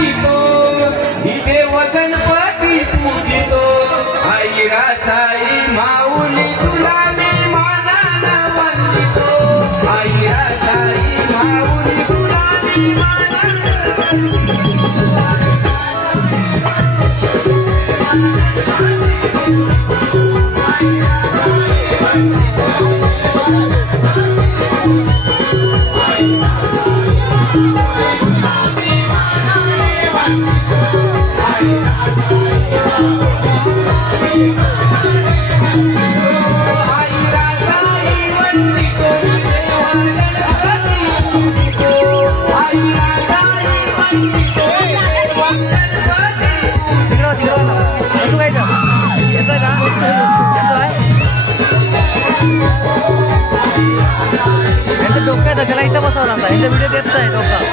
वंदितो ही देव गणपती पूजितो आई राधाई माऊली तुला मी मानाना वंदितो आई राधाई माऊली तुला मी मानाना डोका त्याला इथं बसवला होता. व्हिडिओ देत आहे डोका